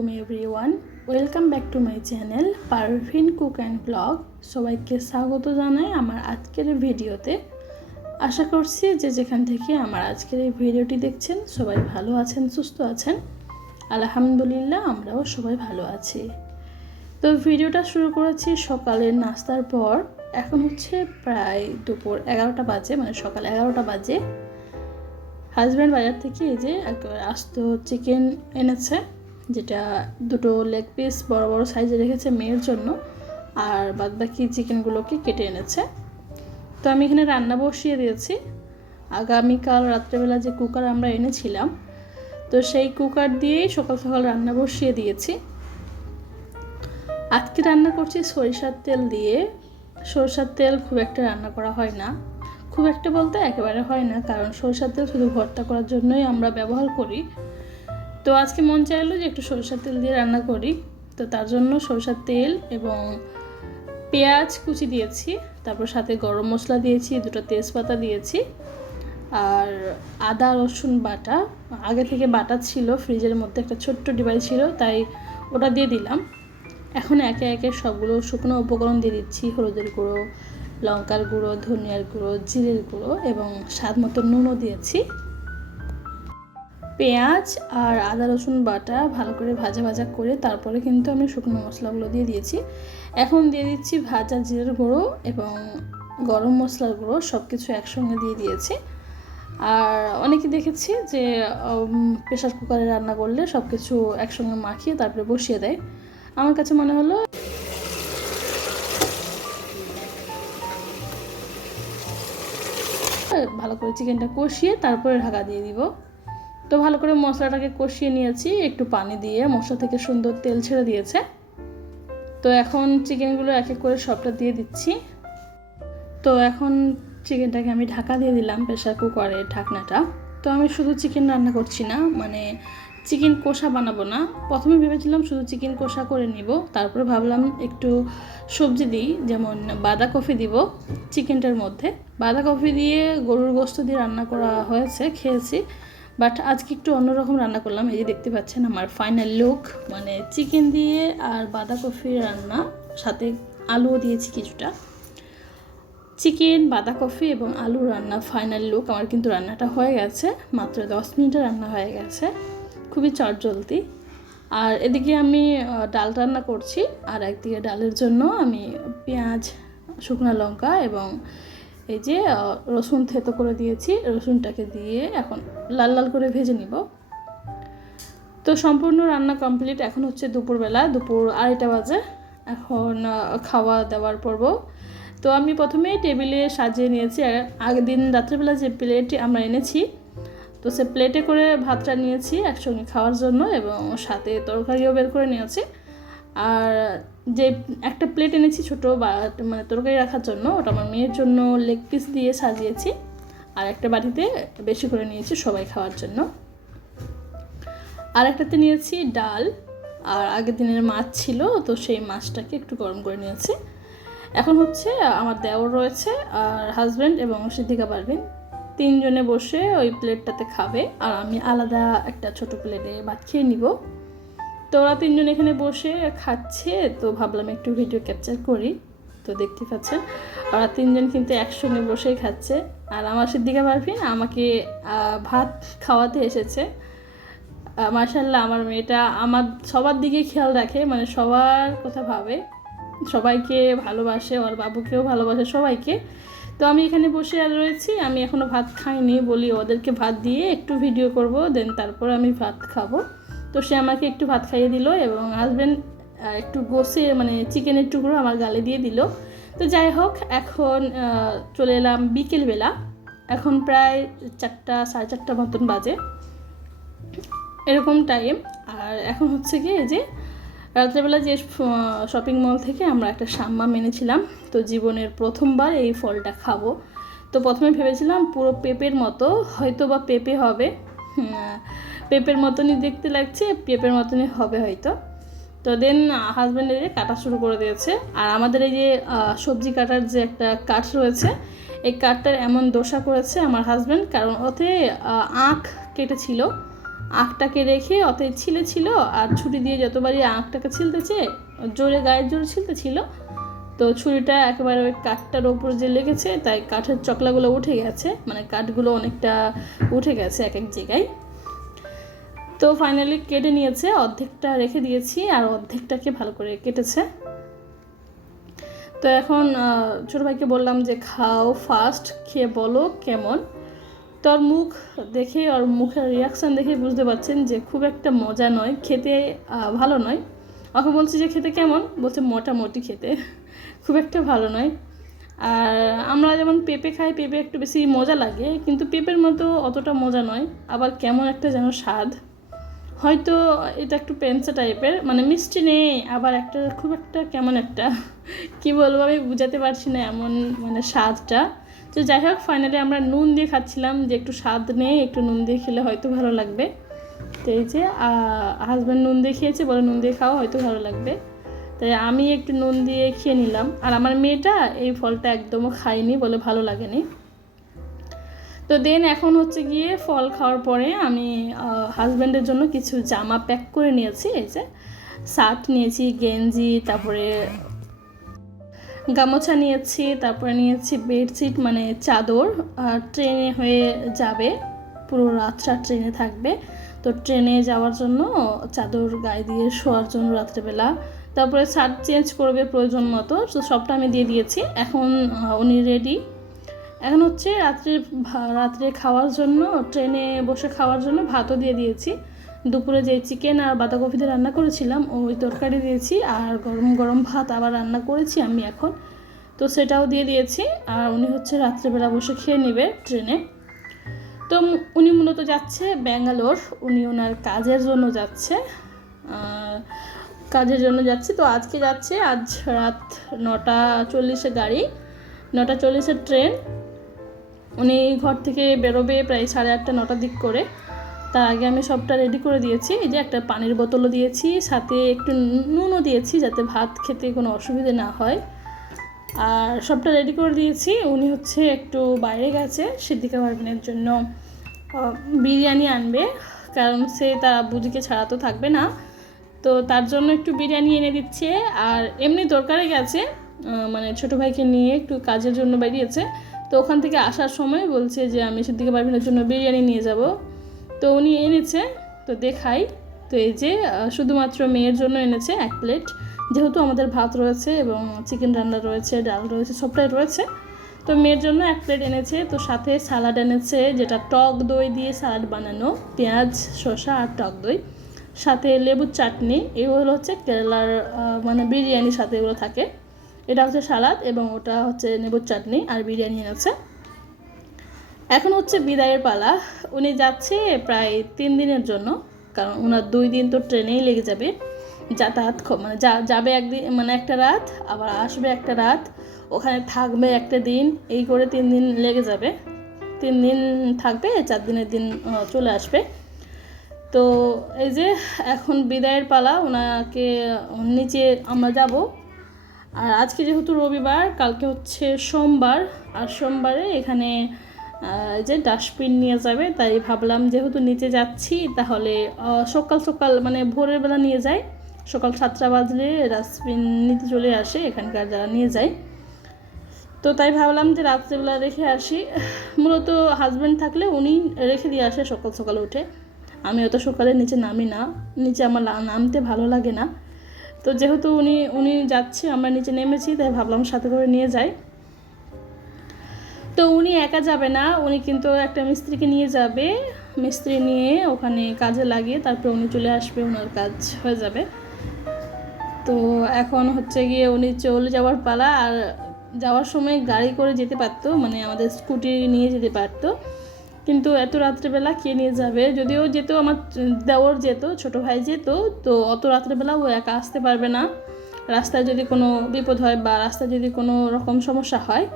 আলাইকুম everyone welcome back to my channel Parvin cook and blog সবাইকে স্বাগত জানাই আমার আজকের ভিডিওতে। আশা করছি যে যেখান থেকে আমার আজকের এই ভিডিওটি দেখছেন, সবাই ভালো আছেন, সুস্থ আছেন। আলহামদুলিল্লাহ, আমরাও সবাই ভালো আছি। তো ভিডিওটা শুরু করেছি সকালের নাস্তার পর। এখন হচ্ছে প্রায় দুপুর এগারোটা বাজে মানে সকাল এগারোটা বাজে। হাজব্যান্ড বাজার থেকে এই যে একেবারে আস্ত চিকেন এনেছে। যেটা দুটো লেগ পিস বড় বড় সাইজে রেখেছে মেয়ের জন্য, আর বাদ বাকি চিকেনগুলোকে কেটে এনেছে। তো আমি এখানে রান্না বসিয়ে দিয়েছি। আগামীকাল রাত্রেবেলা যে কুকার আমরা এনেছিলাম, তো সেই কুকার দিয়েই সকাল সকাল রান্না বসিয়ে দিয়েছি। আজকে রান্না করছি সরিষার তেল দিয়ে। সরিষার তেল খুব একটা রান্না করা হয় না। খুব একটা বলতে একেবারে হয় না, কারণ সরষার তেল শুধু ভর্তা করার জন্যই আমরা ব্যবহার করি। তো আজকে মন চাইলো যে একটু সরষের তেল দিয়ে রান্না করি। তো তার জন্য সরষের তেল এবং পেঁয়াজ কুচি দিয়েছি, তারপর সাথে গরম মশলা দিয়েছি, দুটো তেজপাতা দিয়েছি আর আদা, রসুন বাটা। আগে থেকে বাটা ছিল, ফ্রিজের মধ্যে একটা ছোট্ট ডিভাইস ছিল, তাই ওটা দিয়ে দিলাম। এখন একে একে সবগুলো শুকনো উপকরণ দিয়ে দিচ্ছি, হলুদের গুঁড়ো, লঙ্কার গুঁড়ো, ধনিয়ার গুঁড়ো, জিরের গুঁড়ো এবং স্বাদ মতো নুনও দিয়েছি। পেঁয়াজ আর আদা, রসুন বাটা ভালো করে ভাজা ভাজা করে তারপরে কিন্তু আমি শুকনো মশলাগুলো দিয়ে দিয়েছি। এখন দিয়ে দিচ্ছি ভাজা জিরের গুঁড়ো এবং গরম মশলার গুঁড়ো সব কিছু একসঙ্গে দিয়ে দিয়েছি। আর অনেকে দেখেছি যে প্রেশার কুকারে রান্না করলে সব কিছু একসঙ্গে মাখিয়ে তারপরে বসিয়ে দেয়। আমার কাছে মনে হলো ভালো করে চিকেনটা কষিয়ে তারপরে ঢাকা দিয়ে দিব। তো ভালো করে মশলাটাকে কষিয়ে নিয়েছি, একটু পানি দিয়ে। মশলা থেকে সুন্দর তেল ছেড়ে দিয়েছে। তো এখন চিকেনগুলো এক এক করে সবটা দিয়ে দিচ্ছি। তো এখন চিকেনটাকে আমি ঢাকা দিয়ে দিলাম প্রেশার কুকারের ঢাকনাটা। তো আমি শুধু চিকেন রান্না করছি না মানে চিকেন কষা বানাবো না। প্রথমে ভেবেছিলাম শুধু চিকেন কষা করে নিব, তারপরে ভাবলাম একটু সবজি দিই, যেমন বাঁধাকপি দিব চিকেনটার মধ্যে। বাঁধাকপি দিয়ে গরুর গোস্ত দিয়ে রান্না করা হয়েছে, খেয়েছি। বাট আজকে একটু অন্যরকম রান্না করলাম। এই যে দেখতে পাচ্ছেন আমার ফাইনাল লুক মানে চিকেন দিয়ে আর বাঁধাকপি রান্না, সাথে আলুও দিয়েছি কিছুটা। চিকেন বাঁধাকপি এবং আলু রান্না ফাইনাল লুক আমার কিন্তু রান্নাটা হয়ে গেছে। মাত্র দশ মিনিটে রান্না হয়ে গেছে। খুবই চটজলদি। আর এদিকে আমি ডাল রান্না করছি। আর একদিকে ডালের জন্য আমি পেঁয়াজ, শুকনো লঙ্কা এবং এই যে রসুন থেতো করে দিয়েছি। রসুনটাকে দিয়ে এখন লাল লাল করে ভেজে নিব। তো সম্পূর্ণ রান্না কমপ্লিট এখন হচ্ছে দুপুরবেলা, দুপুর আড়াইটা বাজে। এখন খাওয়া দাওয়ার পর্ব। তো আমি প্রথমেই টেবিলে সাজিয়ে নিয়েছি। আগের দিন রাত্রেবেলা যে প্লেট আমরা এনেছি, তো সে প্লেটে করে ভাতটা নিয়েছি একসঙ্গে খাওয়ার জন্য এবং সাথে তরকারিও বের করে নিয়েছি। আর যে একটা প্লেট এনেছি ছোটো বা মানে তরকারি রাখার জন্য, ওটা আমার মেয়ের জন্য লেগ পিস দিয়ে সাজিয়েছি। আর একটা বাটিতে বেশি করে নিয়েছি সবাই খাওয়ার জন্য। আর একটাতে নিয়েছি ডাল। আর আগের দিনের মাছ ছিল, তো সেই মাছটাকে একটু গরম করে নিয়েছি। এখন হচ্ছে আমার দেওর রয়েছে, আর হাজব্যান্ড এবং সিদ্ধিকা পারবেন তিনজনে বসে ওই প্লেটটাতে খাবে, আর আমি আলাদা একটা ছোট প্লেটে ভাত খেয়ে নিব। তো ওরা তিনজন এখানে বসে খাচ্ছে, তো ভাবলাম একটু ভিডিও ক্যাপচার করি, তো দেখতে পাচ্ছেন, ওরা তিনজন কিন্তু একসঙ্গে বসেই খাচ্ছে। আর আমার সিদ্দিকা পারভিন আমাকে ভাত খাওয়াতে এসেছে। মার্শাল্লাহ আমার মেয়েটা আমার, সবার দিকে খেয়াল রাখে মানে সবার কথা ভাবে। সবাইকে ভালোবাসে, ওর বাবুকেও ভালোবাসে সবাইকে। তো আমি এখানে বসে আর রয়েছি, আমি এখনও ভাত খাইনি, বলি ওদেরকে ভাত দিয়ে একটু ভিডিও করব দেন তারপর আমি ভাত খাব। তো সে আমাকে একটু ভাত খাইয়ে দিল এবং হাজব্যান্ড একটু গোসে মানে চিকেনের টুকরো আমার গালে দিয়ে দিল। তো যাই হোক, এখন চলে এলাম বিকেলবেলা। এখন প্রায় চারটা, সাড়ে চারটা মতন বাজে। এরকম টাইম আর এখন হচ্ছে কি যে রাত্রেবেলা যে শপিং মল থেকে আমরা একটা সাম্মা মেনেছিলাম। তো জীবনের প্রথমবার এই ফলটা খাব। তো প্রথমে ভেবেছিলাম পুরো পেঁপের মতো হয়তো বা পেঁপে হবে। পেঁপের মতনই দেখতে লাগছে, পেঁপের মতনই হবে হয়তো। তো দেন হাজব্যান্ড এই কাটা শুরু করে দিয়েছে। আর আমাদের এই যে সবজি কাটার যে একটা কাঠ রয়েছে, এই কাঠটার এমন দোষা করেছে আমার হাজব্যান্ড কারণ ওতে আখ কেটেছিল। আঁকটাকে রেখে অতএব ছিলে ছিল, আর ছুরি দিয়ে যতবারই আঁকটাকে ছিলতেছে জোরে গায়ের জোরে ছিলতে ছিল। তো ছুরিটা একেবারে ওই কাঠটার ওপর যে লেগেছে, তাই কাঠের চকলাগুলো উঠে গেছে মানে কাঠগুলো অনেকটা উঠে গেছে এক এক জায়গায়। তো ফাইনালি কেটে নিয়েছে, অর্ধেকটা রেখে দিয়েছি আর অর্ধেকটাকে ভালো করে কেটেছে। তো এখন ছোট ভাইকে বললাম যে খাও ফার্স্ট খেয়ে বলো কেমন। তো মুখ দেখে, ওর মুখের রিয়াকশান দেখে বুঝতে পারছেন যে খুব একটা মজা নয়, খেতে ভালো নয়। ওকে বলছি যে খেতে কেমন? বলছে মোটামুটি খেতে, খুব একটা ভালো নয়। আর আমরা যেমন পেঁপে খাই, পেঁপে একটু বেশি মজা লাগে, কিন্তু পেঁপের মতো অতটা মজা নয়, আবার কেমন একটা যেন স্বাদ। হয়তো এটা একটু পেন্সা টাইপের মানে মিষ্টি নেই, আবার একটা খুব একটা কেমন একটা, কি বলব আমি বুঝাতে পারছি না এমন মানে স্বাদটা। তো যাই হোক ফাইনালি আমরা নুন দিয়ে খাচ্ছিলাম, যে একটু স্বাদ নেই, একটু নুন দিয়ে খেলে হয়তো ভালো লাগবে। তো এই যে হাজব্যান্ড নুন দিয়ে খেয়েছে, বলে নুন দিয়ে খাওয়া হয়তো ভালো লাগবে। তাই আমি একটু নুন দিয়ে খেয়ে নিলাম। আর আমার মেয়েটা এই ফলটা একদমও খায়নি বলে ভালো লাগেনি। তো দেন এখন হচ্ছে গিয়ে ফল খাওয়ার পরে আমি হাজব্যান্ডের জন্য কিছু জামা প্যাক করে নিয়েছি, এই যে শার্ট নিয়েছি, গেঞ্জি, তারপরে গামোছা নিয়েছি, তারপরে নিয়েছি বেডশিট মানে চাদর, আর ট্রেনে হয়ে যাবে, পুরো রাতটা ট্রেনে থাকবে। তো ট্রেনে যাওয়ার জন্য চাদর গায়ে দিয়ে শোয়ার জন্য রাত্রেবেলা, তারপরে শার্ট চেঞ্জ করবে প্রয়োজন মতো, তো সবটা আমি দিয়ে দিয়েছি। এখন উনি রেডি এখন হচ্ছে রাত্রে রাত্রে খাওয়ার জন্য, ট্রেনে বসে খাওয়ার জন্য ভাতও দিয়ে দিয়েছি। দুপুরে যে চিকেন আর বাঁধাকপি দিয়ে রান্না করেছিলাম, ওই তরকারি দিয়েছি আর গরম গরম ভাত আবার রান্না করেছি আমি এখন। তো সেটাও দিয়ে দিয়েছি আর উনি হচ্ছে রাত্রেবেলা বসে খেয়ে নেবে ট্রেনে। তো উনি মূলত যাচ্ছে ব্যাঙ্গালোর, উনি ওনার কাজের জন্য যাচ্ছে। কাজের জন্য যাচ্ছে। তো আজকে যাচ্ছে আজ রাত নটা চল্লিশে গাড়ি, নটা চল্লিশের ট্রেন। উনি ঘর থেকে বেরোবে প্রায় সাড়ে আটটা, নটার দিক করে। তার আগে আমি সবটা রেডি করে দিয়েছি। এই যে একটা পানির বোতলও দিয়েছি, সাথে একটু নুনও দিয়েছি যাতে ভাত খেতে কোনো অসুবিধে না হয়। আর সবটা রেডি করে দিয়েছি। উনি হচ্ছে একটু বাইরে গেছে সিদ্দিকা পারভিনের জন্য। বিরিয়ানি আনবে, কারণ সে তার আব্বুজিকে ছাড়া তো থাকবে না। তো তার জন্য একটু বিরিয়ানি এনে দিচ্ছে। আর এমনি দরকারে গেছে মানে ছোটো ভাইকে নিয়ে একটু কাজের জন্য বেরিয়েছে। তো ওখান থেকে আসার সময় বলছে যে, আমি সিদ্দিকা পারভিনের জন্য বিরিয়ানি নিয়ে যাব। তো উনি এনেছে, তো দেখাই। তো এই যে শুধুমাত্র মেয়ের জন্য এনেছে এক প্লেট। যেহেতু আমাদের ভাত রয়েছে এবং চিকেন রান্না রয়েছে, ডাল রয়েছে, সবটাই রয়েছে, তো মেয়ের জন্য এক প্লেট এনেছে। তো সাথে সালাড এনেছে, যেটা টক দই দিয়ে সালাড বানানো, পেঁয়াজ, শসা আর টক দই। সাথে লেবুর চাটনি, এগুলো হচ্ছে কেরালার মানে বিরিয়ানির সাথে এগুলো থাকে। এটা হচ্ছে সালাদ এবং ওটা হচ্ছে নেবুর চাটনি আর বিরিয়ানি এনেছে এখন হচ্ছে বিদায়ের পালা। উনি যাচ্ছে প্রায় তিন দিনের জন্য, কারণ ওনার দুই দিন তো ট্রেনেই লেগে যাবে। যাতায়াত মানে যা যাবে একদিন মানে একটা রাত, আবার আসবে একটা রাত, ওখানে থাকবে একটা দিন, এই করে তিন দিন লেগে যাবে। তিন দিন থাকবে, চার দিনের দিন চলে আসবে। তো এই যে এখন বিদায়ের পালা ওনাকে নিচে আমরা যাব। আর আজকে যেহেতু রবিবার, কালকে হচ্ছে সোমবার, আর সোমবারে এখানে যে ডাস্টবিন নিয়ে যাবে, তাই ভাবলাম যেহেতু নিচে যাচ্ছি, তাহলে সকাল সকাল মানে ভোরের বেলা নিয়ে যায় সকাল সাতটা বাজলে ডাস্টবিন নিতে চলে আসে, এখানকার যারা নিয়ে যায়। তো তাই ভাবলাম যে রাত্রেবেলা রেখে আসি। মূলত হাজব্যান্ড থাকলে উনি রেখে দিয়ে আসে সকাল সকাল উঠে। আমি অত সকালে নিচে নামি না। নিচে আমার নামতে ভালো লাগে না। তো যেহেতু উনি উনি যাচ্ছে, আমরা নিচে নেমেছি, তাই ভাবলাম সাথে করে নিয়ে যাই। তো উনি একা যাবে না, উনি কিন্তু একটা মিস্ত্রিকে নিয়ে যাবে। মিস্ত্রি নিয়ে ওখানে কাজে লাগিয়ে তারপর উনি চলে আসবে, ওনার কাজ হয়ে যাবে। তো এখন হচ্ছে গিয়ে উনি চলে যাওয়ার পালা, আর যাওয়ার সময় গাড়ি করে যেতে পারতো মানে আমাদের স্কুটি নিয়ে যেতে পারতো। কিন্তু এত রাত্রেবেলা কে নিয়ে যাবে? যদিও যেত, আমার দেওর যেত, ছোট ভাই যেত, তো অত রাত্রেবেলা ও একা আসতে পারবে না। রাস্তায় যদি কোনো বিপদ হয় বা রাস্তায় যদি কোনো রকম সমস্যা হয়,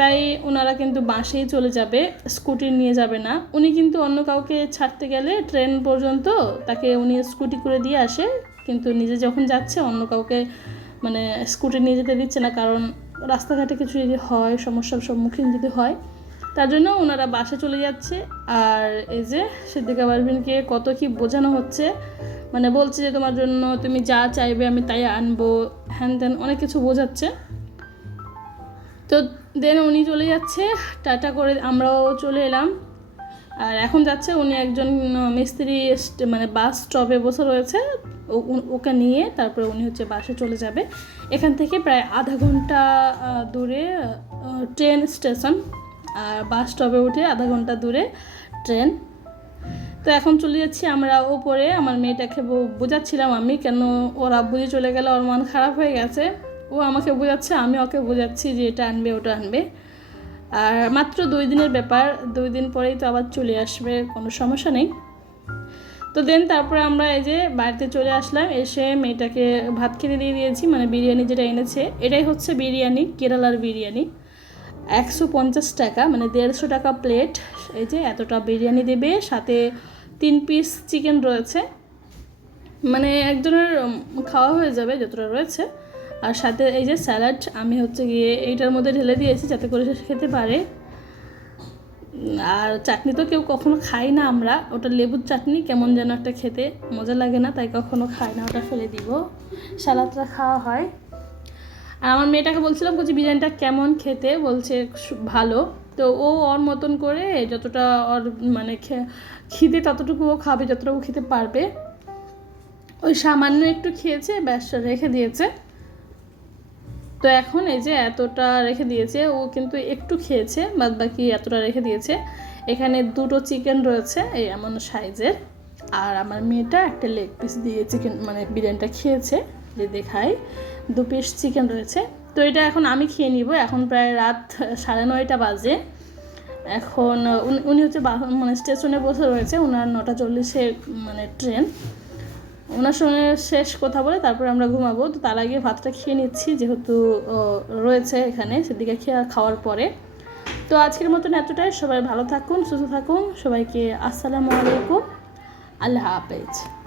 তাই ওনারা কিন্তু বাসেই চলে যাবে, স্কুটি নিয়ে যাবে না। উনি কিন্তু অন্য কাউকে ছাড়তে গেলে ট্রেন পর্যন্ত তাকে উনি স্কুটি করে দিয়ে আসে, কিন্তু নিজে যখন যাচ্ছে, অন্য কাউকে মানে স্কুটি নিয়ে যেতে দিচ্ছে না, কারণ রাস্তাঘাটে কিছু যদি হয়, সমস্যার সম্মুখীন যদি হয় তার জন্য ওনারা বাসে চলে যাচ্ছে। আর এই যে সিদ্দিকা পারভিনকে কত কি বোঝানো হচ্ছে। মানে বলছে যে, তোমার জন্য তুমি যা চাইবে আমি তাই আনব। হ্যান ত্যান অনেক কিছু বোঝাচ্ছে। তো দেন উনি চলে যাচ্ছে। টাটা করে আমরাও চলে এলাম। আর এখন যাচ্ছে উনি একজন মিস্ত্রি মানে বাস স্টপে বসে রয়েছে। ওকে নিয়ে তারপরে উনি হচ্ছে বাসে চলে যাবে। এখান থেকে প্রায় আধা ঘণ্টা দূরে ট্রেন স্টেশন। আর বাস স্টপে উঠে আধা ঘণ্টা দূরে ট্রেন তো এখন চলে যাচ্ছি আমরা ওপরে আমার মেয়েটাকে বোঝাচ্ছিলাম আমি কেন ওর যে চলে গেলে, ওর মন খারাপ হয়ে গেছে। ও আমাকে বোঝাচ্ছে, আমি ওকে বোঝাচ্ছি যে এটা আনবে, ওটা আনবে। আর মাত্র দুই দিনের ব্যাপার, দুই দিন পরেই তো আবার চলে আসবে, কোনো সমস্যা নেই। তো দেন তারপরে আমরা এই যে বাড়িতে চলে আসলাম, এসে মেয়েটাকে ভাত খেতে দিয়ে দিয়েছি মানে বিরিয়ানি যেটা এনেছে, এটাই হচ্ছে বিরিয়ানি, কেরালার বিরিয়ানি। একশো পঞ্চাশ টাকা মানে দেড়শো টাকা প্লেট এই যে এতটা বিরিয়ানি দেবে, সাথে তিন পিস চিকেন রয়েছে। মানে একজনের খাওয়া হয়ে যাবে যতটা রয়েছে। আর সাথে এই যে স্যালাড আমি হচ্ছে গিয়ে এইটার মধ্যে ঢেলে দিয়েছি যাতে করে সে খেতে পারে। আর চাটনি তো কেউ কখনো খাই না আমরা। ওটা লেবুর চাটনি, কেমন যেন একটা খেতে। মজা লাগে না, তাই কখনো খাই না, ওটা ফেলে দিব। স্যালাডটা খাওয়া হয়। আর আমার মেয়েটাকে বলছিলাম বলছি বিরিয়ানিটা কেমন খেতে? বলছে ভালো। তো ও ওর মতন করে যতটা ওর মানে খিদে ততটুকু ও খাবে, যতটুকু খেতে পারবে। ওই সামান্য একটু খেয়েছে, ব্যাস, রেখে দিয়েছে। তো এখন এই যে এতটা রেখে দিয়েছে, ও কিন্তু একটু খেয়েছে বাদ বাকি এতটা রেখে দিয়েছে। এখানে দুটো চিকেন রয়েছে, এই এমন সাইজের। আর আমার মেয়েটা একটা লেগ পিস দিয়ে চিকেন মানে বিরিয়ানিটা খেয়েছে, যে দেখাই। দু পিস চিকেন রয়েছে। তো এটা এখন আমি খেয়ে নিব। এখন প্রায় রাত সাড়ে নয়টা বাজে। এখন উনি- হচ্ছে মানে স্টেশনে বসে রয়েছে। ওনার নটা চল্লিশে মানে ট্রেন ওনার সঙ্গে শেষ কথা বলে তারপরে আমরা ঘুমাবো। তো তার আগে ভাতটা খেয়ে নিচ্ছি, যেহেতু রয়েছে এখানে, সেদিকে খেয়ে খাওয়ার পরে। তো আজকের মতন এতটাই। সবাই ভালো থাকুন, সুস্থ থাকুন। সবাইকে আসসালামু আলাইকুম। আল্লাহ হাফেজ।